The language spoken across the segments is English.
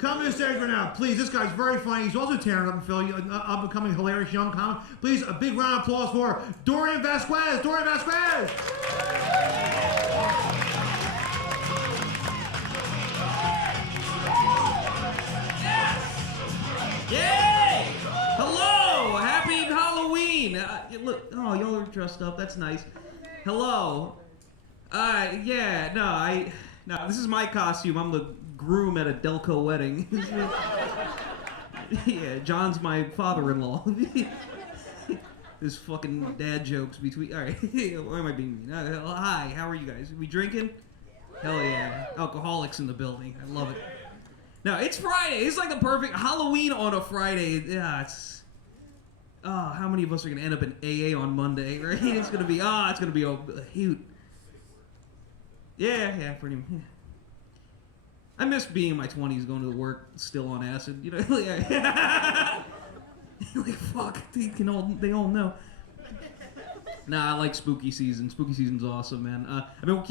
come to the stage right now, please. This guy's very funny. He's also tearing up in Philly, up and coming hilarious young comic. Please, a big round of applause for Dorian Vasquez. Dorian Vasquez. Yay! Hello! Happy Halloween! Look, oh, y'all are dressed up. That's nice. Hello. Yeah, no, this is my costume. I'm the groom at a Delco wedding. Yeah, John's my father-in-law. This fucking dad jokes between. All right, why am I being mean? Hi, how are you guys? We drinking? Hell yeah, alcoholics in the building. I love it. No, it's Friday. It's like the perfect Halloween on a Friday. Yeah, it's. Oh, how many of us are gonna end up in AA on Monday, right? It's gonna be a hoot. Yeah, pretty much. Yeah. I miss being in my 20s, going to work still on acid. You know, like fuck, they all know. Nah, I like spooky season. Spooky season's awesome, man. I've been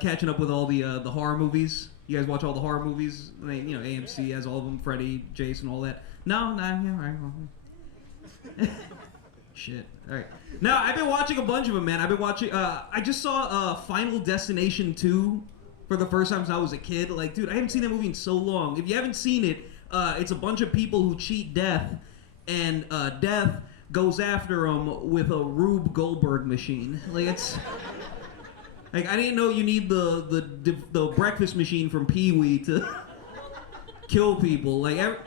catching up with all the horror movies. You guys watch all the horror movies? AMC has all of them. Freddy, Jason, all that. No, yeah, all right. Well. Shit. All right. No, I've been watching a bunch of them, man. I've been watching. I just saw Final Destination 2 for the first time since I was a kid. Like, dude, I haven't seen that movie in so long. If you haven't seen it, it's a bunch of people who cheat death, and death goes after them with a Rube Goldberg machine. Like, it's. Like, I didn't know you need the breakfast machine from Pee-wee to kill people. Like,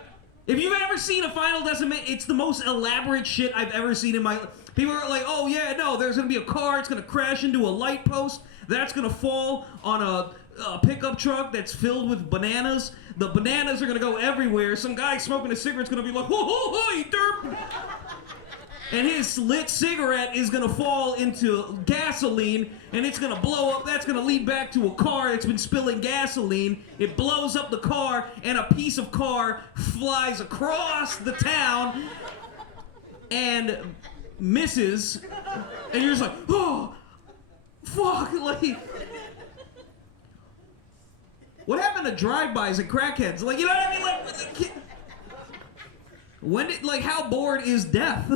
if you've ever seen a Final Destination, it's the most elaborate shit I've ever seen in my life. People are like, oh yeah, no, there's gonna be a car, it's gonna crash into a light post, that's gonna fall on a pickup truck that's filled with bananas. The bananas are gonna go everywhere. Some guy smoking a cigarette's gonna be like, ho ho ho, derp. And his lit cigarette is gonna fall into gasoline, and it's gonna blow up. That's gonna lead back to a car that's been spilling gasoline. It blows up the car, and a piece of car flies across the town and misses. And you're just like, oh, fuck! Like, what happened to drive-bys and crackheads? Like, you know what I mean? Like, how bored is death?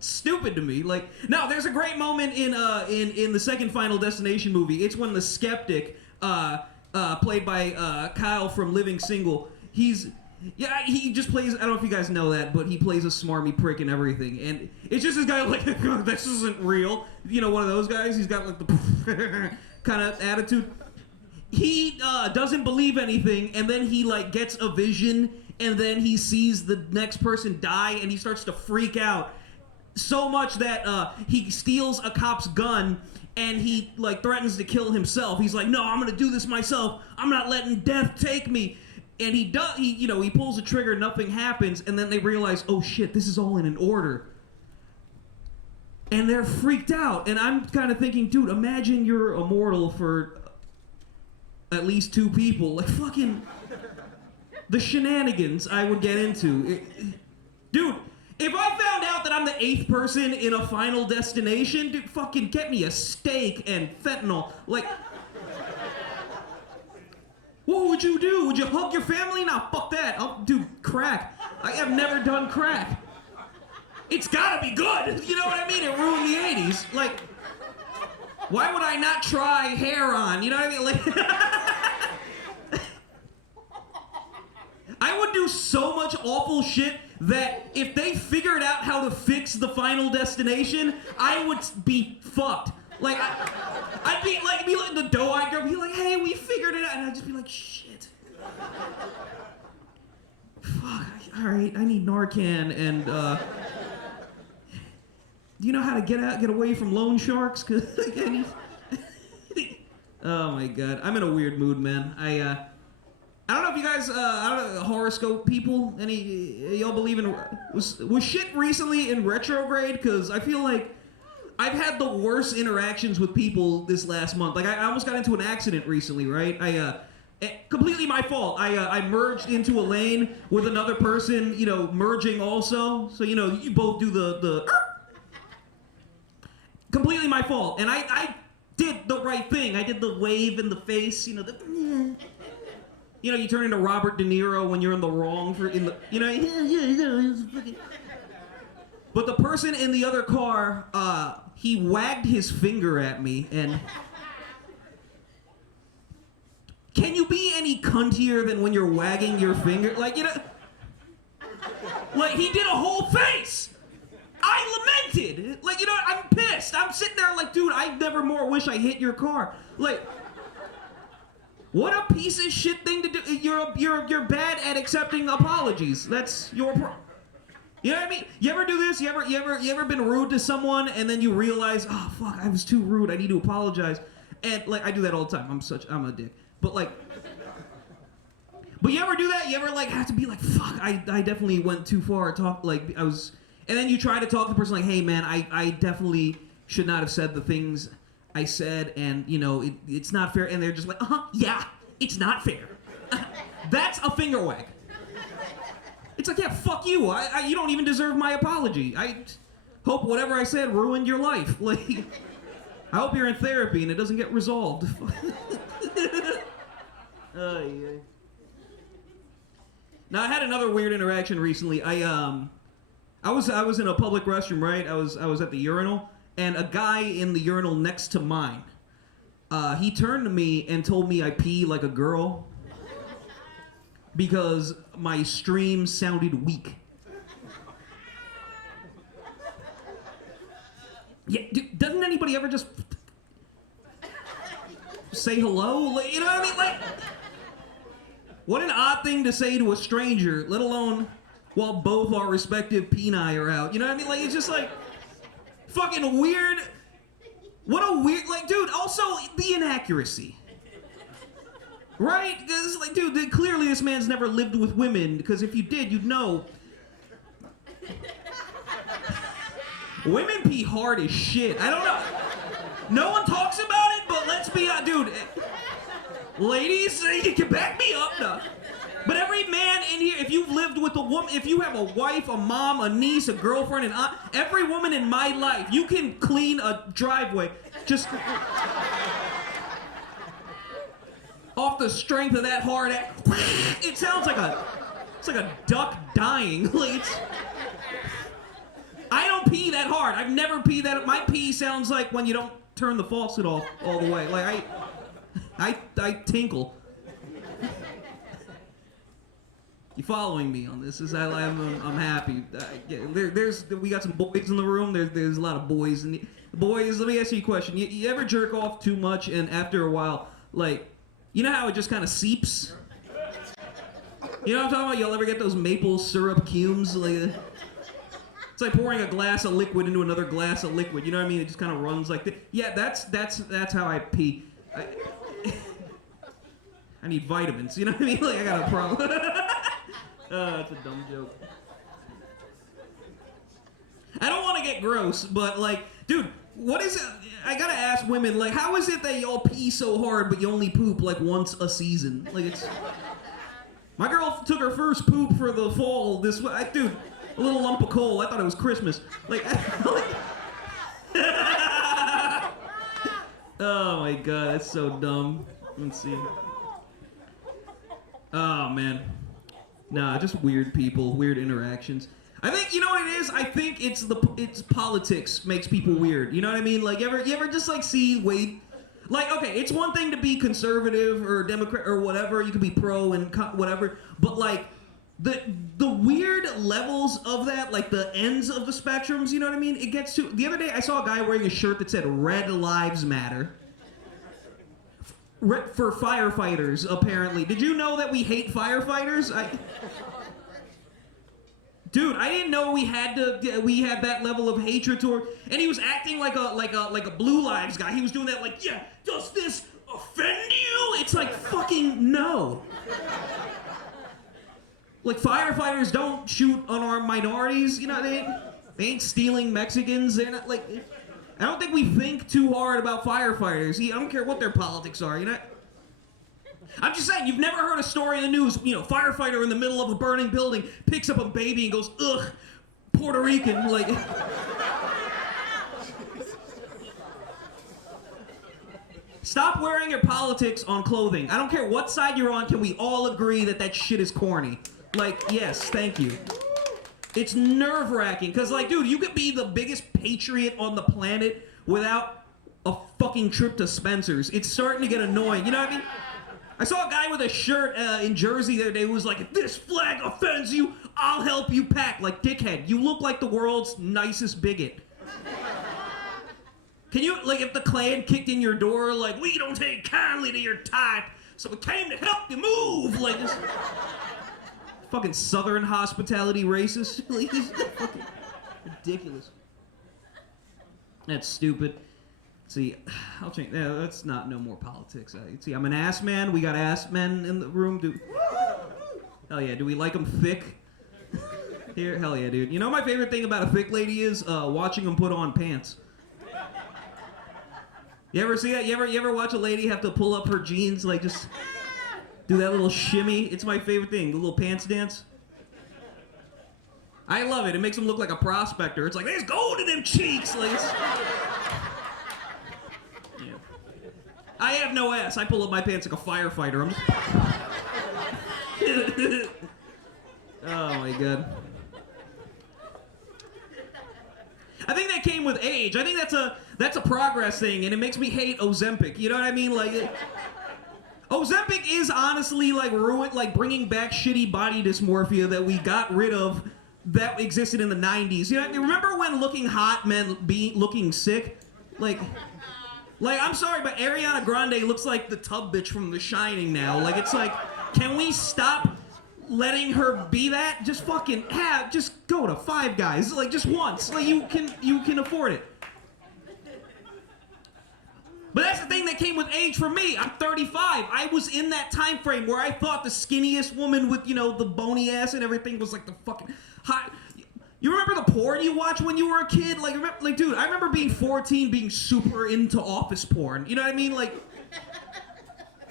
Stupid to me. Like, no, there's a great moment in the second Final Destination movie. It's when the skeptic, played by Kyle from Living Single, he just plays, I don't know if you guys know that, but he plays a smarmy prick and everything. And it's just this guy like, this isn't real. You know, one of those guys, he's got like the kind of attitude. He doesn't believe anything, and then he like gets a vision, and then he sees the next person die, and he starts to freak out. So much that he steals a cop's gun and he like threatens to kill himself. He's like, no, I'm gonna do this myself. I'm not letting death take me. And he does. He pulls the trigger. Nothing happens. And then they realize, oh shit, this is all in an order. And they're freaked out. And I'm kind of thinking, dude, imagine you're immortal for at least 2 people. Like fucking the shenanigans I would get into, dude. If I found out that I'm the 8th person in a Final Destination, dude, fucking get me a steak and fentanyl. Like, what would you do? Would you hug your family? Nah, fuck that. I'll do crack. I have never done crack. It's gotta be good. You know what I mean? It ruined the 80s. Like, why would I not try hair on? You know what I mean? Like, I would do so much awful shit that if they figured out how to fix the Final Destination, I would be fucked. Like, I'd be like the doe-eyed girl, be like, hey, we figured it out, and I'd just be like, shit. Fuck, all right, I need Narcan, and, do you know how to get away from loan sharks? 'Cause oh my god, I'm in a weird mood, man. I don't know if you guys, horoscope people, any y'all believe in, was shit recently in retrograde? Because I feel like I've had the worst interactions with people this last month. Like, I almost got into an accident recently, right? Completely my fault. I merged into a lane with another person, merging also. So, you both do the completely my fault. And I did the right thing. I did the wave in the face, You know, you turn into Robert De Niro when you're in the wrong for in the. You know, it's fucking. But the person in the other car, he wagged his finger at me and. Can you be any cuntier than when you're wagging your finger? Like, you know. Like, he did a whole face! I lamented! Like, you know what? I'm pissed. I'm sitting there like, dude, I never more wish I hit your car. Like, what a piece of shit thing to do. You're bad at accepting apologies. That's your problem. You know what I mean? You ever do this? You ever been rude to someone and then you realize, oh fuck, I was too rude. I need to apologize. And like, I do that all the time. I'm a dick. But like, but you ever do that? You ever like have to be like, fuck, I definitely went too far. And then you try to talk to the person like, hey man, I definitely should not have said the things I said, and you know, it's not fair. And they're just like, yeah, it's not fair. That's a finger wag. It's like, yeah, fuck you. You don't even deserve my apology. I hope whatever I said ruined your life. Like, I hope you're in therapy and it doesn't get resolved. Yeah. Now I had another weird interaction recently. I was in a public restroom, right? I was at the urinal, and a guy in the urinal next to mine, he turned to me and told me I pee like a girl because my stream sounded weak. Yeah, doesn't anybody ever just say hello? Like, you know what I mean? Like, what an odd thing to say to a stranger, let alone while both our respective peni are out. You know what I mean? Like, it's just like fucking weird. What a weird, like, dude, also the inaccuracy. Right? Because, like, dude, clearly this man's never lived with women, because if you did, you'd know. Women pee hard as shit. I don't know. No one talks about it, but let's be honest, dude. Ladies, you can back me up now. But every man in here, if you've lived with a woman, if you have a wife, a mom, a niece, a girlfriend, an aunt, every woman in my life, you can clean a driveway just off the strength of that hard ass. It sounds like it's like a duck dying. Like, I don't pee that hard. I've never peed that. My pee sounds like when you don't turn the faucet off all the way. Like I tinkle. You following me on this? I'm happy. We got some boys in the room. There's a lot of boys in the boys. Let me ask you a question. You ever jerk off too much and after a while, like, you know how it just kind of seeps? You know what I'm talking about? Y'all ever get those maple syrup cumes? Like, it's like pouring a glass of liquid into another glass of liquid. You know what I mean? It just kind of runs like that. Yeah, that's how I pee. I need vitamins. You know what I mean? Like, I got a problem. That's a dumb joke. I don't want to get gross, but like, dude, what is it? I gotta ask women, like, how is it that y'all pee so hard, but you only poop like once a season? Like, it's. My girl took her first poop for the fall this way. Dude, a little lump of coal. I thought it was Christmas. Like, oh my god, that's so dumb. Let's see. Oh man. Nah, just weird people, weird interactions. I think, you know what it is? I think it's politics makes people weird. You know what I mean? Like, you ever just like see like, okay, it's one thing to be conservative or Democrat or whatever. You could be pro and whatever, but like the weird levels of that, like the ends of the spectrums. You know what I mean? It gets to. The other day, I saw a guy wearing a shirt that said "Red Lives Matter." For firefighters, apparently. Did you know that we hate firefighters? Dude, I didn't know we had that level of hatred toward. And he was acting like a Blue Lives guy. He was doing that like, yeah, does this offend you? It's like, fucking no. Like, firefighters don't shoot unarmed minorities. You know, they ain't stealing Mexicans. They're not like. I don't think we think too hard about firefighters. I don't care what their politics are, you know? I'm just saying, you've never heard a story in the news, you know, firefighter in the middle of a burning building picks up a baby and goes, ugh, Puerto Rican, like... Stop wearing your politics on clothing. I don't care what side you're on. Can we all agree that that shit is corny? Like, yes, thank you. It's nerve-wracking, because, like, dude, you could be the biggest patriot on the planet without a fucking trip to Spencer's. It's starting to get annoying, you know what I mean? I saw a guy with a shirt in Jersey the other day who was like, if this flag offends you, I'll help you pack. Like, dickhead, you look like the world's nicest bigot. Can you, like, if the Klan kicked in your door, like, we don't take kindly to your type, so we came to help you move, like this. Fucking Southern hospitality racist. Like, this is fucking ridiculous. That's stupid. See, I'll change. Yeah, that's not no more politics. See, I'm an ass man. We got ass men in the room. Dude. Hell yeah. Do we like them thick? Here, hell yeah, dude. You know my favorite thing about a thick lady is watching them put on pants. You ever see that? You ever watch a lady have to pull up her jeans, like just do that little shimmy? It's my favorite thing, the little pants dance. I love it. It makes them look like a prospector. It's like, there's gold in them cheeks. Like, yeah. I have no ass. I pull up my pants like a firefighter. I'm just... Oh my god. I think that came with age. I think that's a progress thing, and it makes me hate Ozempic. You know what I mean? Like, Ozempic is honestly like ruined, like bringing back shitty body dysmorphia that we got rid of that existed in the 90s. You know, remember when looking hot meant looking sick? Like I'm sorry, but Ariana Grande looks like the tub bitch from The Shining now. Like, it's like, can we stop letting her be that? Just fucking just go to Five Guys, like just once. Like, you can afford it. But that's the thing that came with age for me. I'm 35. I was in that time frame where I thought the skinniest woman with, you know, the bony ass and everything was like the fucking hot. You remember the porn you watched when you were a kid? Like, dude, I remember being 14, being super into office porn. You know what I mean? Like,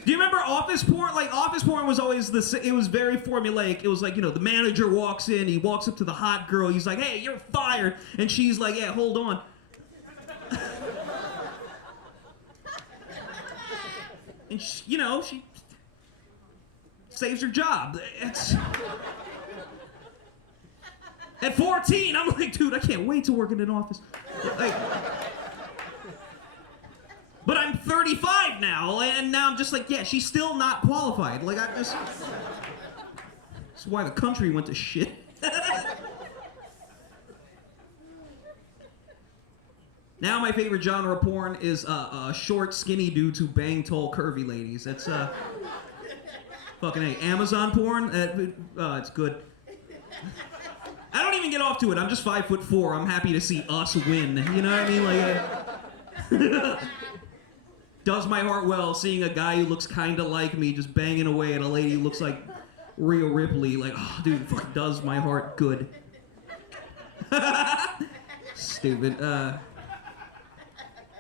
do you remember office porn? Like, office porn was always it was very formulaic. It was like, you know, the manager walks in, he walks up to the hot girl, he's like, hey, you're fired. And she's like, yeah, hold on. And she, you know, she saves her job. At 14, I'm like, dude, I can't wait to work in an office. Like, but I'm 35 now, and now I'm just like, yeah, she's still not qualified. Like, that's why the country went to shit. Now my favorite genre of porn is short, skinny dudes who bang tall, curvy ladies. That's fucking A. Amazon porn. It's good. I don't even get off to it. I'm just 5'4". I'm happy to see us win. You know what I mean? Like, does my heart well seeing a guy who looks kind of like me just banging away at a lady who looks like Rhea Ripley. Like, oh, dude, it fucking does my heart good. Stupid.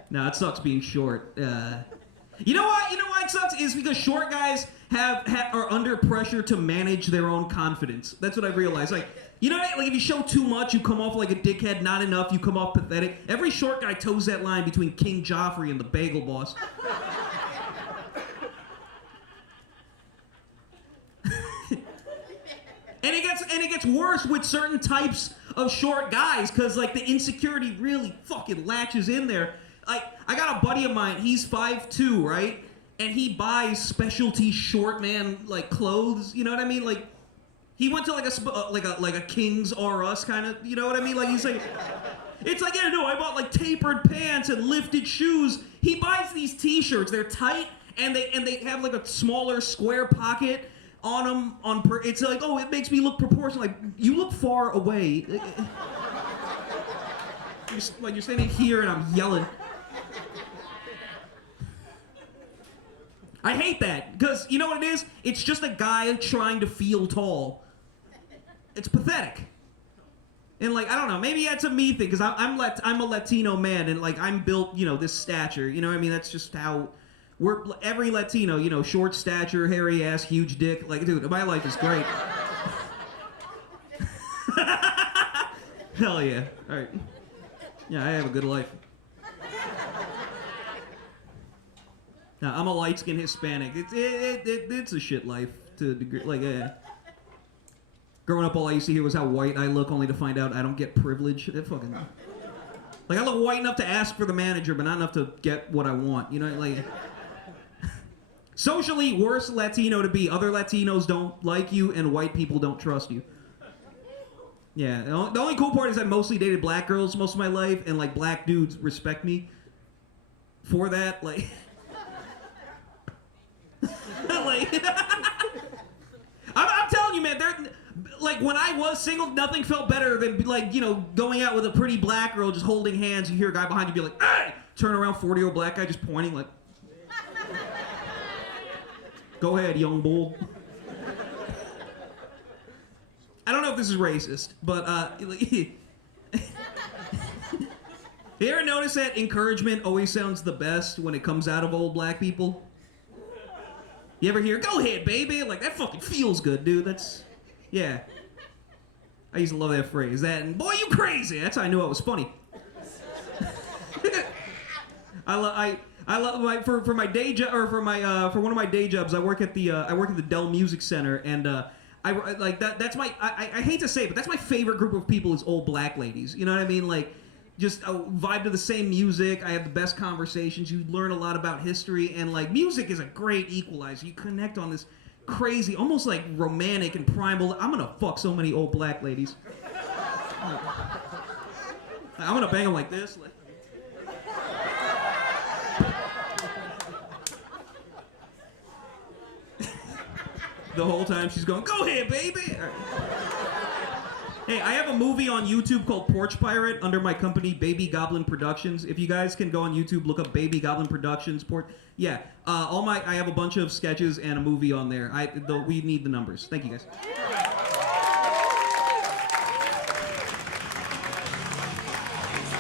No, it sucks being short. You know why? You know why it sucks? Is because short guys are under pressure to manage their own confidence. That's what I've realized. Like, you know, like if you show too much, you come off like a dickhead. Not enough, you come off pathetic. Every short guy toes that line between King Joffrey and the Bagel Boss. And it gets worse with certain types of short guys, because like the insecurity really fucking latches in there. Like, I got a buddy of mine, he's 5'2", right? And he buys specialty short man like clothes, you know what I mean? Like, he went to like a King's R Us kind of, you know what I mean? Like, he's like, it's like, yeah, no, I bought like tapered pants and lifted shoes. He buys these t-shirts, they're tight, and they have like a smaller square pocket on them. It's like, oh, it makes me look proportional. Like, you look far away. You're standing here and I'm yelling. I hate that, because you know what it is? It's just a guy trying to feel tall. It's pathetic. And like, I don't know, maybe that's a me thing, because I'm a Latino man, and like, I'm built, you know, this stature, you know what I mean? That's just how every Latino, you know, short stature, hairy ass, huge dick. Like, dude, my life is great. Hell yeah. All right. Yeah, I have a good life. No, I'm a light-skinned Hispanic. It's a shit life to a degree. Like, growing up, all I used to hear was how white I look, only to find out I don't get privilege. It fucking... Like, I look white enough to ask for the manager, but not enough to get what I want. You know, like... Socially, worse Latino to be. Other Latinos don't like you, and white people don't trust you. Yeah, the only cool part is I mostly dated black girls most of my life, and, like, black dudes respect me for that. Like... like... I'm telling you, man, like, when I was single, nothing felt better than, like, you know, going out with a pretty black girl, just holding hands. You hear a guy behind you be like, hey! Turn around, 40-year-old black guy just pointing, like... Go ahead, young bull. I don't know if this is racist, but, you ever notice that encouragement always sounds the best when it comes out of old black people? You ever hear, go ahead, baby? Like, that fucking feels good, dude. That's, yeah. I used to love that phrase. That, and boy, you crazy. That's how I knew it was funny. I love for my day job, or for one of my day jobs, I work at the Dell Music Center, and I like that. That's my I hate to say it, but that's my favorite group of people is old black ladies. You know what I mean? Like, just vibe to the same music. I have the best conversations. You learn a lot about history, and like music is a great equalizer. You connect on this crazy, almost like romantic and primal. I'm gonna fuck so many old black ladies. I'm gonna bang them like this. Like, the whole time she's going, go ahead, baby. Hey, I have a movie on YouTube called Porch Pirate under my company, Baby Goblin Productions. If you guys can go on YouTube, look up Baby Goblin Productions. I have a bunch of sketches and a movie on there. We need the numbers. Thank you, guys.